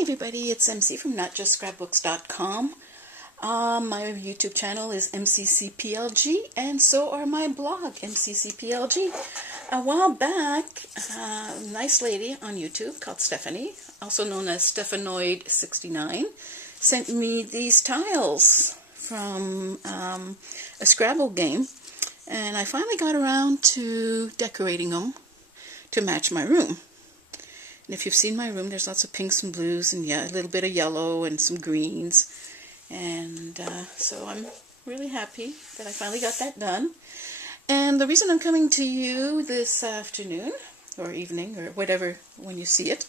Hey everybody, it's MC from NotJustScrapbooks.com. My YouTube channel is MCCPLG, and so are my blog, MCCPLG. A while back, a nice lady on YouTube called Stephanie, also known as Stephanoid69, sent me these tiles from a Scrabble game, and I finally got around to decorating them to match my room. And if you've seen my room, there's lots of pinks and blues and a little bit of yellow and some greens. And so I'm really happy that I finally got that done. And the reason I'm coming to you this afternoon, or evening, or whatever, when you see it,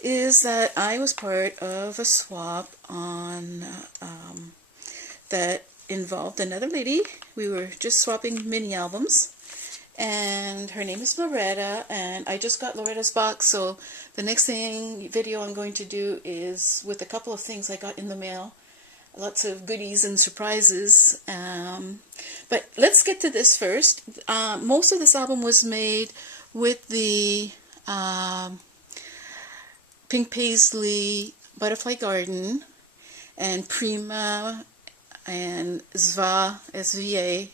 is that I was part of a swap on that involved another lady. We were just swapping mini albums. And her name is Loretta, and I just got Loretta's box, so the next video I'm going to do is with a couple of things I got in the mail. Lots of goodies and surprises. But let's get to this first. Most of this album was made with the Pink Paisley Butterfly Garden and Prima and Zva, SVA,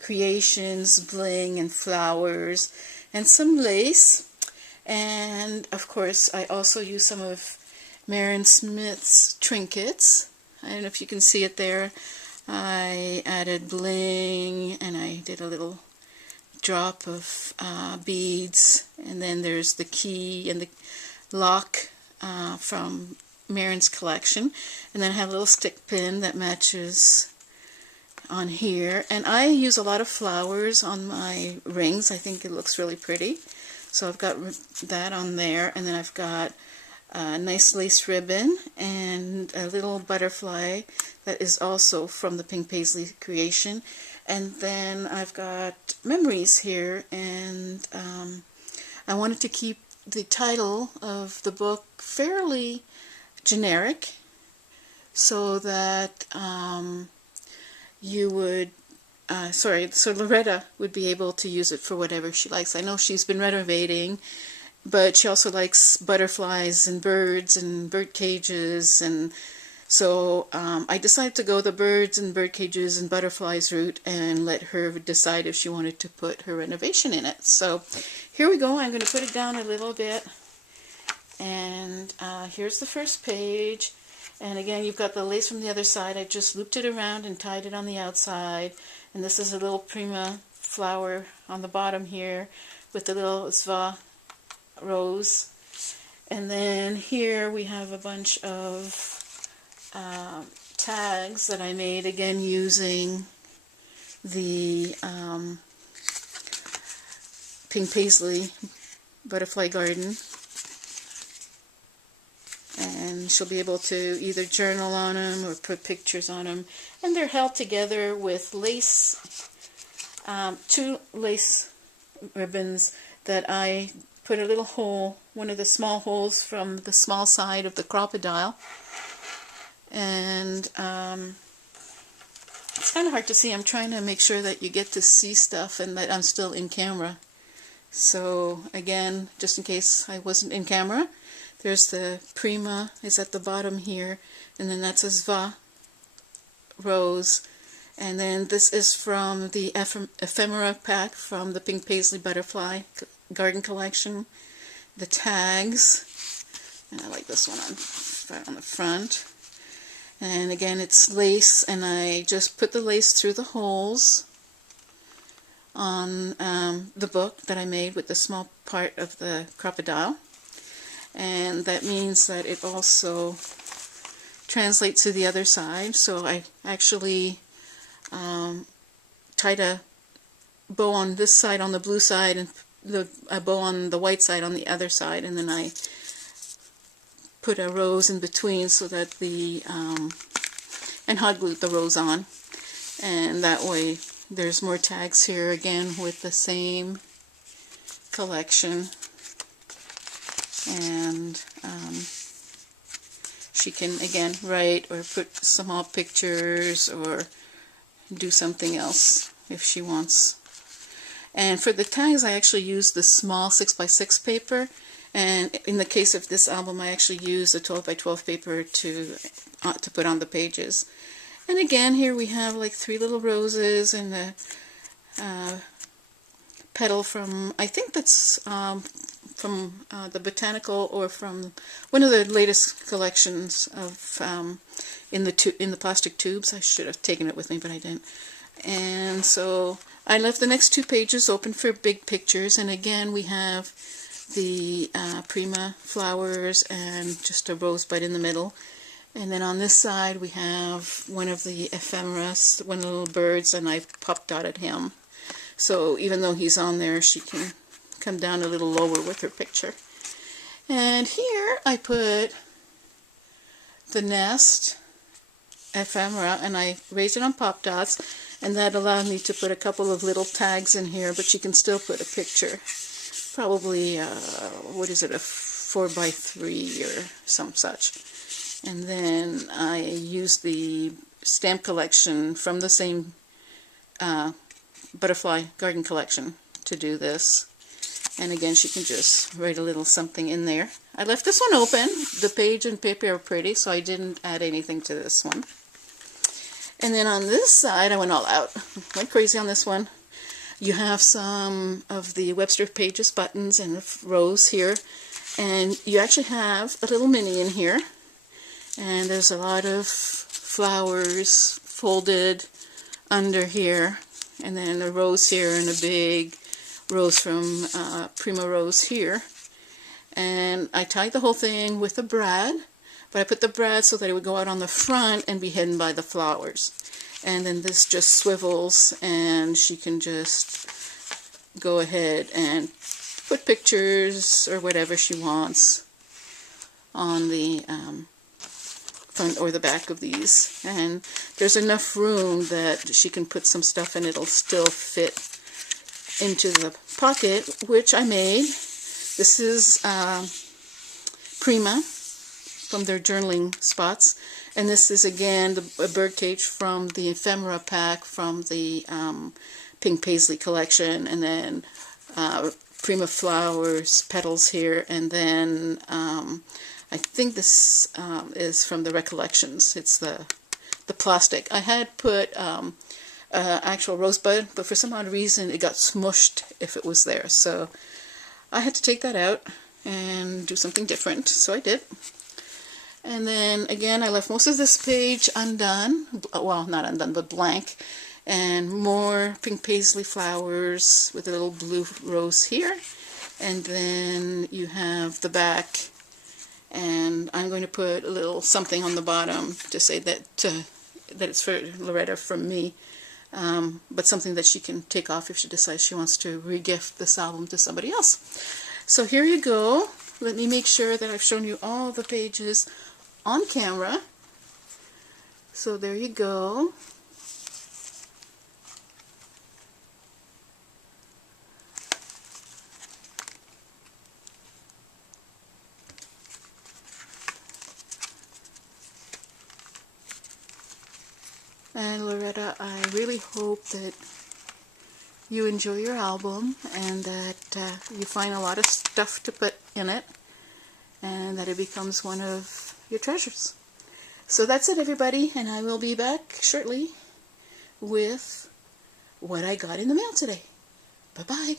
creations, bling, and flowers, and some lace. And of course I also used some of Marion Smith's trinkets. I don't know if you can see it there. I added bling, and I did a little drop of beads, and then there's the key and the lock from Marion's collection, and then I have a little stick pin that matches on here. And I use a lot of flowers on my rings. I think it looks really pretty, so I've got that on there. And then I've got a nice lace ribbon and a little butterfly that is also from the Pink Paisley creation. And then I've got memories here, and I wanted to keep the title of the book fairly generic so that you would, so Loretta would be able to use it for whatever she likes. I know she's been renovating, but she also likes butterflies and bird cages, and so I decided to go the birds and bird cages and butterflies route and let her decide if she wanted to put her renovation in it. So here we go. I'm going to put it down a little bit, and here's the first page. And again, you've got the lace from the other side. I just looped it around and tied it on the outside. And this is a little Prima flower on the bottom here with the little Zva rose. And then here we have a bunch of tags that I made, again using the Pink Paisley Butterfly Garden. And she'll be able to either journal on them or put pictures on them. And they're held together with lace, 2 lace ribbons that I put a little hole, one of the small holes from the small side of the crocodile. And it's kind of hard to see. I'm trying to make sure that you get to see stuff and that I'm still in camera. So again, just in case I wasn't in camera, there's the Prima is at the bottom here, and then that's a Zva rose. And then this is from the ephemera pack from the Pink Paisley Butterfly Garden collection. The tags, and I like this one on the front. And again, it's lace, and I just put the lace through the holes on the book that I made with the small part of the crocodile. And that means that it also translates to the other side. So I actually tied a bow on this side on the blue side and a bow on the white side on the other side, and then I put a rose in between so that and hot glued the rose on. And that way there's more tags here again with the same collection. And she can again write or put small pictures or do something else if she wants. And for the tags I actually used the small 6x6 paper, And in the case of this album, I actually used a 12 by 12 paper to put on the pages. And again, here we have like 3 little roses and a petal from, I think that's from the botanical, or from one of the latest collections of in the plastic tubes. I should have taken it with me, but I didn't. And so I left the next 2 pages open for big pictures, and again we have the Prima flowers and just a rosebud in the middle. And then on this side we have one of the ephemeras, one of the little birds, and I've pop dotted him. So even though he's on there, she can come down a little lower with her picture. And here I put the nest ephemera, and I raised it on pop dots, and that allowed me to put a couple of little tags in here, but she can still put a picture. Probably, what is it, a 4 by 3 or some such. And then I used the stamp collection from the same Butterfly Garden collection to do this. And again, she can just write a little something in there. I left this one open. The page and paper are pretty, so I didn't add anything to this one. And then on this side, I went all out. Went crazy on this one. You have some of the Webster Pages buttons and a rose here. And you actually have a little mini in here. And there's a lot of flowers folded under here. And then a rose here and a big rose from Prima Rose here. And I tied the whole thing with a brad, but I put the brad so that it would go out on the front and be hidden by the flowers. And then this just swivels, and she can just go ahead and put pictures or whatever she wants on the front or the back of these. And there's enough room that she can put some stuff and it'll still fit into the pocket, which I made. This is Prima from their journaling spots, and this is again a bird cage from the ephemera pack from the Pink Paisley collection, and then Prima flowers, petals here, and then I think this is from the Recollections. It's the plastic. I had put actual rosebud, but for some odd reason it got smushed if it was there, so I had to take that out and do something different, so I did. And then again, I left most of this page undone, well, not undone, but blank, and more Pink Paisley flowers with a little blue rose here. And then you have the back, and I'm going to put a little something on the bottom to say that that it's for Loretta from me, but something that she can take off if she decides she wants to re-gift this album to somebody else. So here you go. Let me make sure that I've shown you all the pages on camera. So there you go. And Loretta, I really hope that you enjoy your album and that you find a lot of stuff to put in it and that it becomes one of your treasures. So that's it, everybody, and I will be back shortly with what I got in the mail today. Bye-bye.